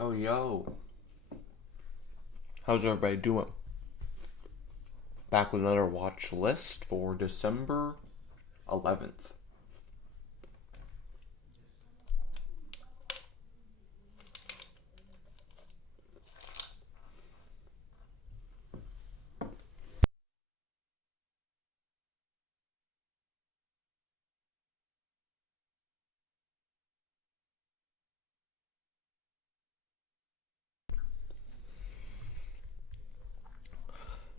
Yo, yo. How's everybody doing? Back with another watch list for December 11th.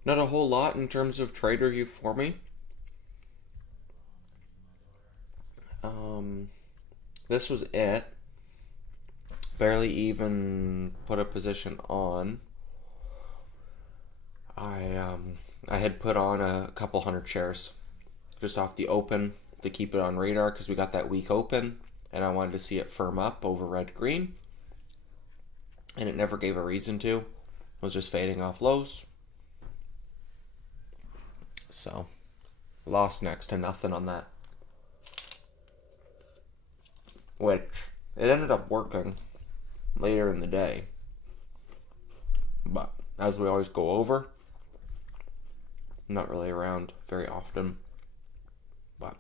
Not a whole lot in terms of trade review for me. This was it. Barely even put a position on. I had put on a couple hundred shares just off the open to keep it on radar because we got that week open and I wanted to see it firm up over red green, and it never gave a reason to. It was just fading off lows. So lost next to nothing on that, which it ended up working later in the day, but as we always go over, I'm not really around very often. But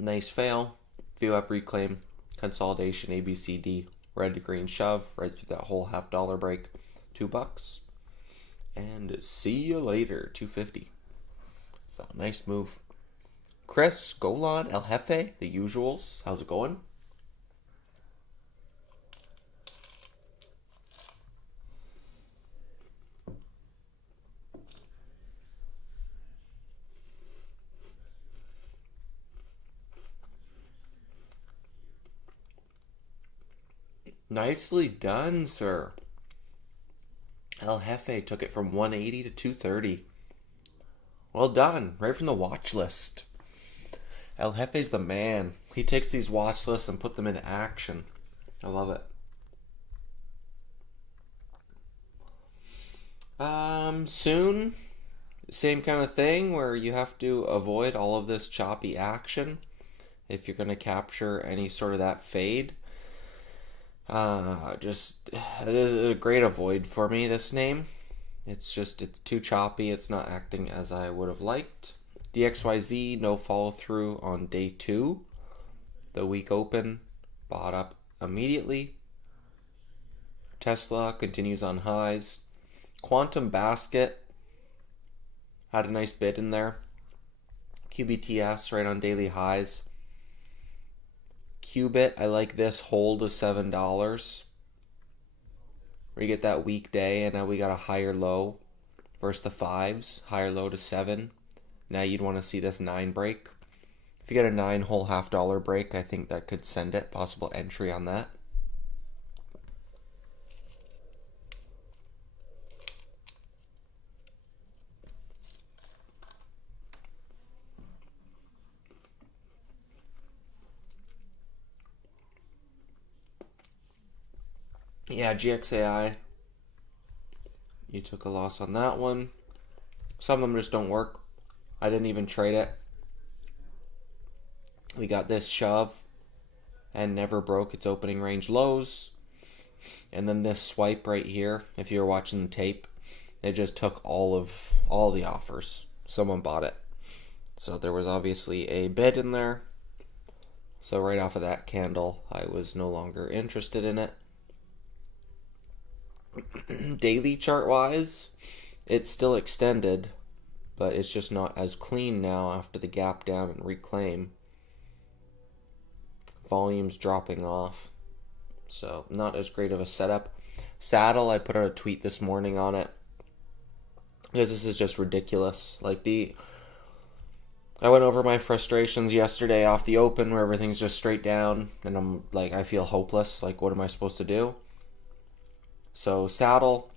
nice fail, view up, reclaim, consolidation, ABCD, red to green shove right through that whole $0.50 break, $2, and see you later, 250. So nice move. Chris, Golan, El Jefe, the usuals. How's it going? Nicely done, sir. El Jefe took it from 180 to 230. Well done, right from the watch list. El Jefe's the man. He takes these watch lists and put them into action. I love it. Soon, same kind of thing where you have to avoid all of this choppy action if you're going to capture any sort of that fade. Just a great avoid for me, this name. It's too choppy. It's not acting as I would have liked. DXYZ, no follow through on day 2. The week open, bought up immediately. Tesla continues on highs. Quantum Basket had a nice bid in there. QBTS right on daily highs. Qubit, I like this hold of $7. Where you get that weekday, and now we got a higher low versus the 5s, higher low to 7. Now you'd want to see this 9 break. If you get a 9 whole $0.50 break, I think that could send it. Possible entry on that. Yeah, GXAI. You took a loss on that one. Some of them just don't work. I didn't even trade it. We got this shove and never broke its opening range lows. And then this swipe right here, if you were watching the tape, it just took all the offers. Someone bought it. So there was obviously a bid in there. So right off of that candle, I was no longer interested in it. Daily chart wise, it's still extended, but it's just not as clean now after the gap down and reclaim. Volume's dropping off, so not as great of a setup. Saddle, I put out a tweet this morning on it because this is just ridiculous. I went over my frustrations yesterday off the open where everything's just straight down and I'm like, I feel hopeless. Like, what am I supposed to do? So Saddle,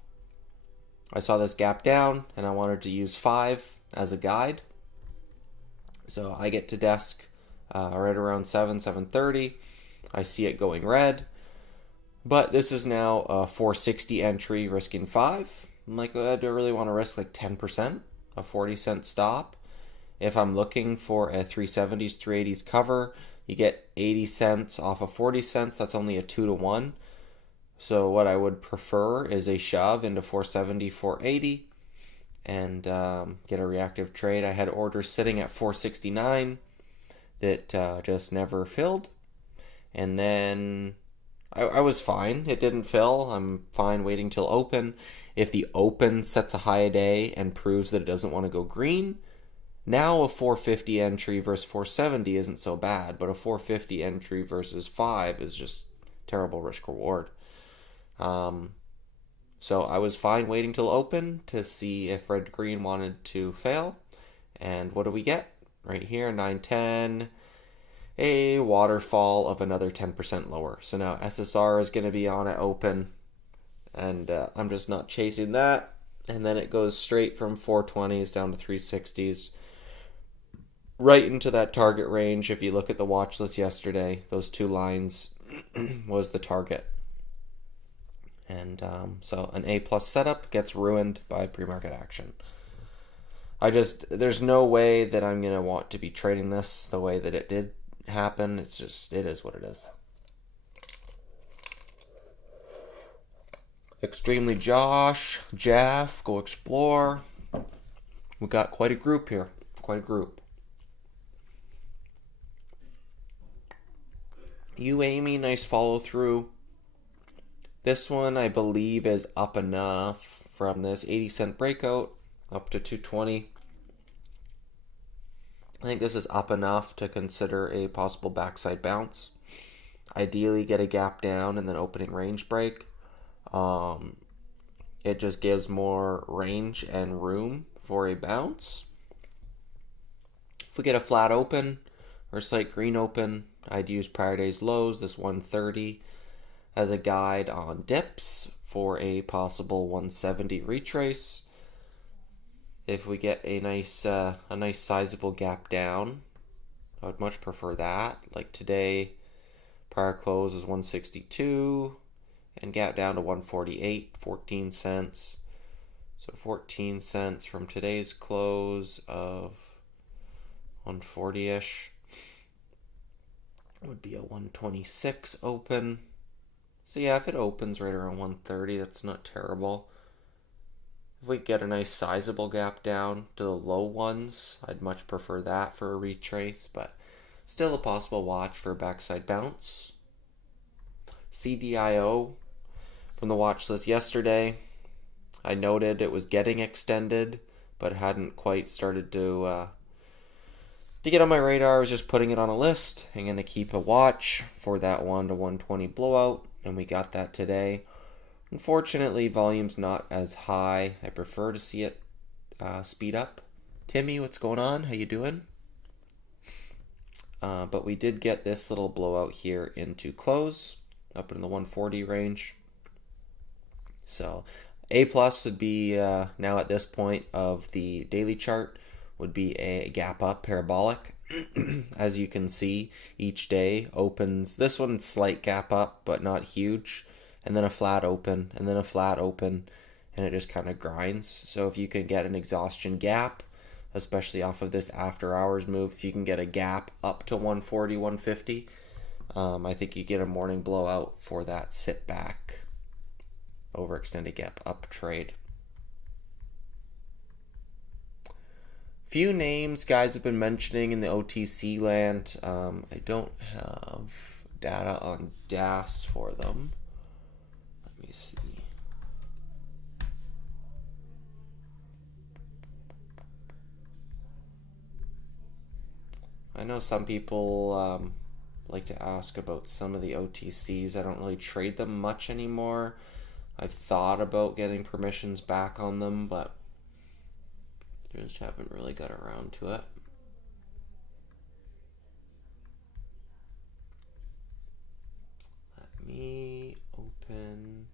I saw this gap down and I wanted to use 5 as a guide. So I get to desk right around 7:30. I see it going red. But this is now a 460 entry risking 5. I'm like, do I really want to risk like 10%? A 40-cent stop? If I'm looking for a 370s, 380s cover, you get 80 cents off of 40 cents. That's only a 2-to-1. So what I would prefer is a shove into 470, 480 and get a reactive trade. I had orders sitting at 469 that just never filled. And then I was fine. It didn't fill. I'm fine waiting till open. If the open sets a high a day and proves that it doesn't want to go green, now a 450 entry versus 470 isn't so bad, but a 450 entry versus 5 is just terrible risk reward. So I was fine waiting till open to see if red green wanted to fail. And what do we get? Right here, 910, a waterfall of another 10% lower. So now SSR is going to be on at open, and I'm just not chasing that. And then it goes straight from 420s down to 360s, right into that target range. If you look at the watch list yesterday, those two lines was the target. And so an A plus setup gets ruined by pre-market action. There's no way that I'm going to want to be trading this the way that it did happen. It is what it is. Extremely Jaff, go explore. We got quite a group here. Quite a group. You, Amy, nice follow through. This one, I believe, is up enough from this 80-cent breakout up to 220. I think this is up enough to consider a possible backside bounce. Ideally, get a gap down and then opening range break. It just gives more range and room for a bounce. If we get a flat open or slight green open, I'd use prior day's lows, this 130, as a guide on dips for a possible 170 retrace. If we get a nice sizable gap down, I would much prefer that. Like today, prior close is 162, and gap down to 148, 14 cents. So 14 cents from today's close of 140-ish would be a 126 open. So yeah, if it opens right around 130, that's not terrible. If we get a nice sizable gap down to the low ones, I'd much prefer that for a retrace, but still a possible watch for a backside bounce. CDIO from the watch list yesterday, I noted it was getting extended, but hadn't quite started to get on my radar. I was just putting it on a list. I'm going to keep a watch for that 1 to 120 blowout, and we got that today. Unfortunately, volume's not as high. I prefer to see it speed up. Timmy, what's going on? How you doing? But we did get this little blowout here into close, up in the 140 range. So A plus would be, now at this point of the daily chart, would be a gap up parabolic. As you can see, each day opens, this one slight gap up, but not huge, and then a flat open, and then a flat open, and it just kind of grinds. So if you can get an exhaustion gap, especially off of this after hours move, if you can get a gap up to 140, 150, I think you get a morning blowout for that sit back overextended gap up trade. Few names guys have been mentioning in the OTC land. I don't have data on DAS for them. Let me see. I know some people like to ask about some of the OTCs. I don't really trade them much anymore. I've thought about getting permissions back on them, but just haven't really got around to it. Let me open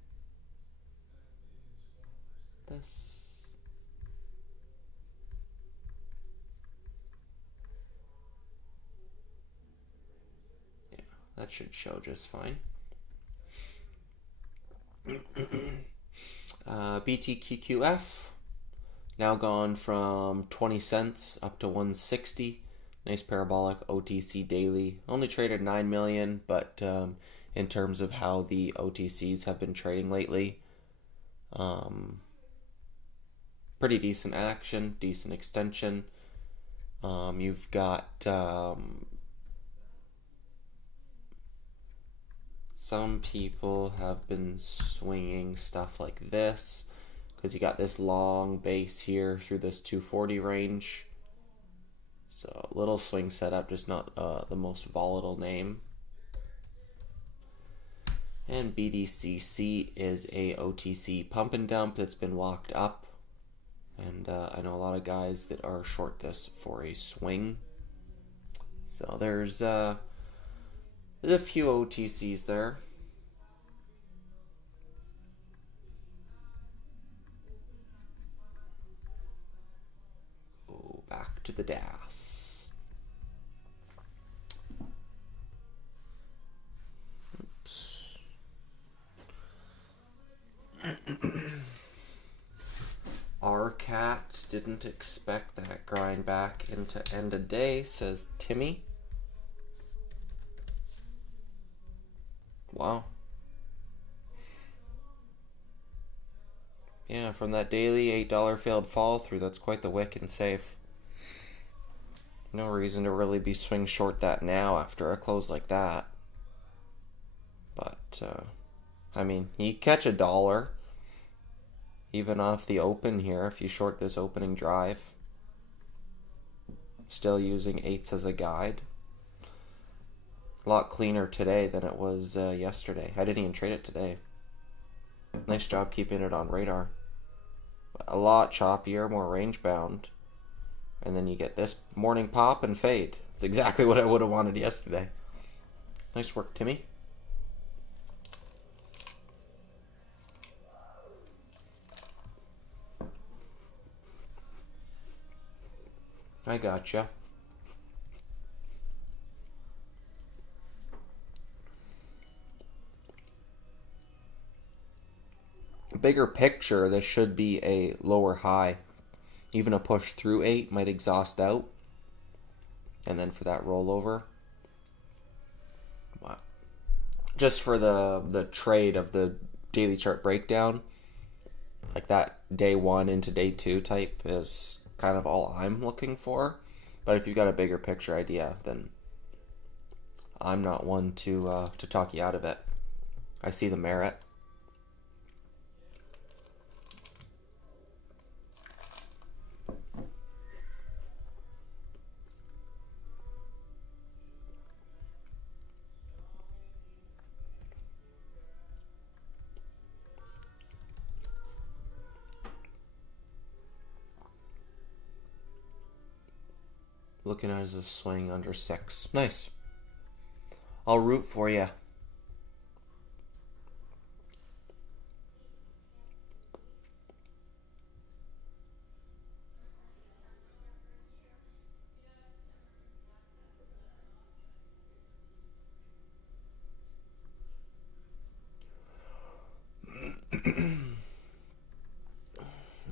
this. Yeah, that should show just fine. BTQQF now gone from 20 cents up to 160. Nice parabolic OTC daily. Only traded 9 million, but in terms of how the OTCs have been trading lately. Pretty decent action, decent extension. You've got some people have been swinging stuff like this because you got this long base here through this 240 range. So little swing setup, just not the most volatile name. And BDCC is a OTC pump and dump that's been walked up. And I know a lot of guys that are short this for a swing. So there's a few OTCs there. Go back to the DAS. Oops. Our cat didn't expect that grind back into end of day, says Timmy. Wow. Yeah, from that daily $8 failed follow through, that's quite the wick and safe. No reason to really be swing short that now after a close like that. But, I mean, you catch $1 even off the open here if you short this opening drive. Still using 8s as a guide. A lot cleaner today than it was yesterday. I didn't even trade it today. Nice job keeping it on radar. A lot choppier, more range bound. And then you get this morning pop and fade. It's exactly what I would have wanted yesterday. Nice work, Timmy. I gotcha. Bigger picture, this should be a lower high. Even a push through 8 might exhaust out. And then for that rollover. Wow. Just for the trade of the daily chart breakdown, like that day 1 into day 2 type is kind of all I'm looking for. But if you've got a bigger picture idea, then I'm not one to talk you out of it. I see the merit. Looking at it as a swing under 6. Nice. I'll root for you.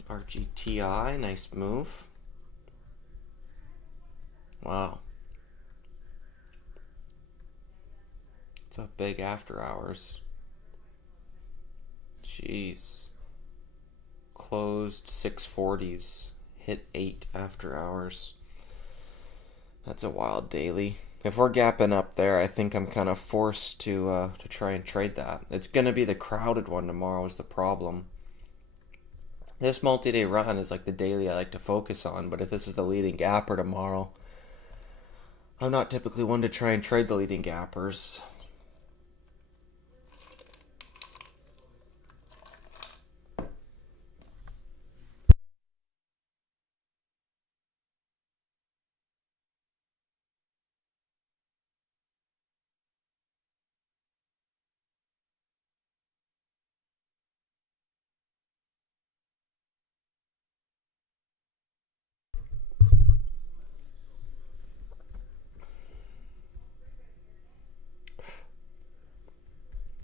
RGTI, nice move. Wow. It's a big after hours. Jeez. Closed 640s. Hit 8 after hours. That's a wild daily. If we're gapping up there, I think I'm kind of forced to try and trade that. It's going to be the crowded one tomorrow is the problem. This multi-day run is like the daily I like to focus on, but if this is the leading gapper tomorrow, I'm not typically one to try and trade the leading gappers.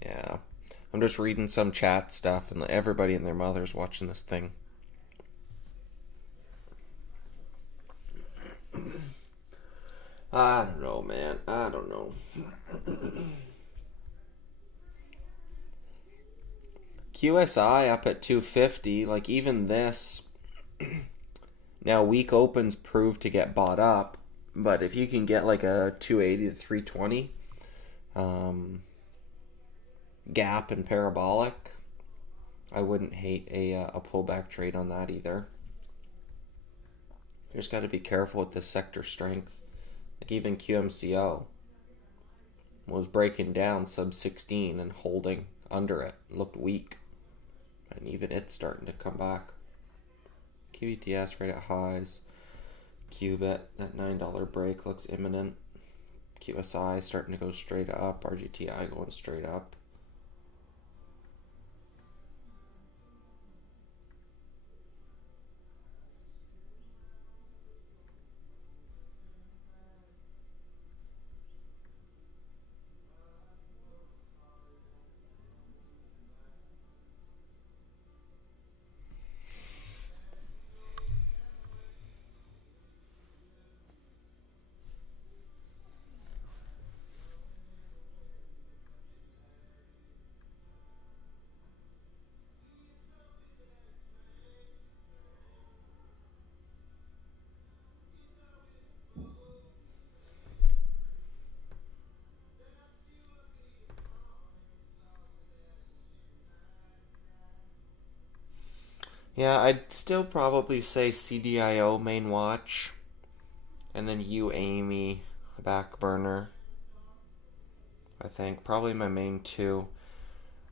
Yeah. I'm just reading some chat stuff and everybody and their mother's watching this thing. I don't know, man. I don't know. QSI up at 250. Like, even this, now weak opens prove to get bought up, but if you can get like a 280 to 320 gap and parabolic, I wouldn't hate a pullback trade on that either. You just got to be careful with this sector strength. Like, even QMCO was breaking down sub 16 and holding under it. Looked weak. And even it's starting to come back. QETS right at highs. Qubit, that $9 break looks imminent. QSI starting to go straight up. RGTI going straight up. Yeah, I'd still probably say CDIO main watch, and then you, Amy, back burner. I think probably my main two.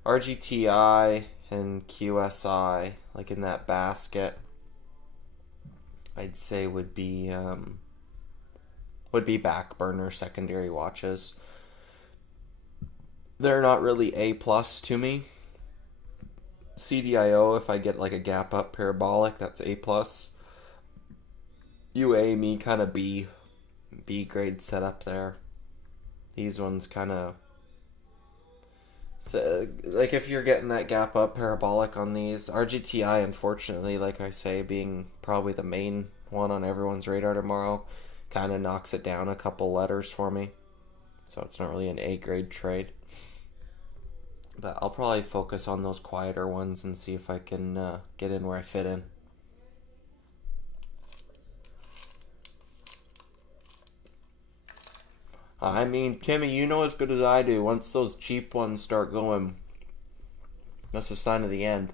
RGTI and QSI, like in that basket, I'd say would be back burner secondary watches. They're not really A plus to me. CDIO, if I get like a gap up parabolic, that's A plus. UAME kind of B grade setup there. These ones kind of, so, like, if you're getting that gap up parabolic on these, RGTI, unfortunately, like I say, being probably the main one on everyone's radar tomorrow, kind of knocks it down a couple letters for me. So it's not really an A grade trade. But I'll probably focus on those quieter ones and see if I can get in where I fit in. I mean, Timmy, you know as good as I do, once those cheap ones start going, that's a sign of the end.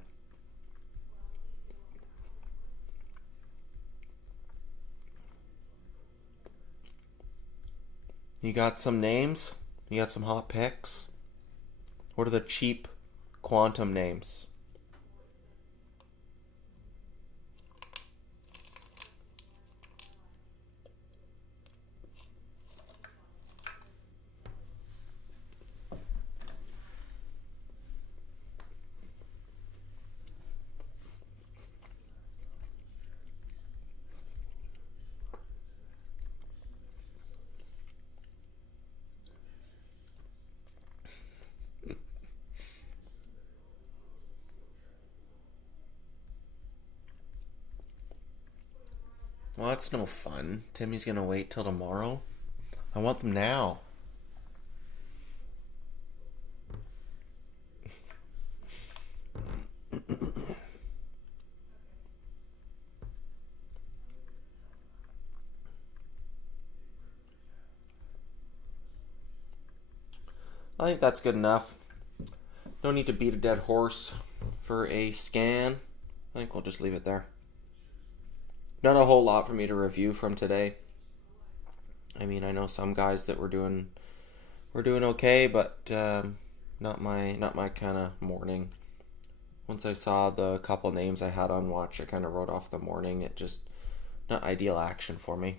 You got some names? You got some hot picks? What are the cheap quantum names? Well, that's no fun. Timmy's gonna wait till tomorrow. I want them now. I think that's good enough. No need to beat a dead horse for a scan. I think we'll just leave it there. Not a whole lot for me to review from today. I mean, I know some guys that were doing okay, but not my kind of morning. Once I saw the couple names I had on watch, I kind of wrote off the morning. It just not ideal action for me.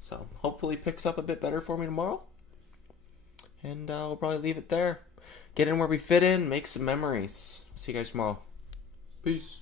So hopefully picks up a bit better for me tomorrow. And we'll probably leave it there. Get in where we fit in, make some memories. See you guys tomorrow. Peace.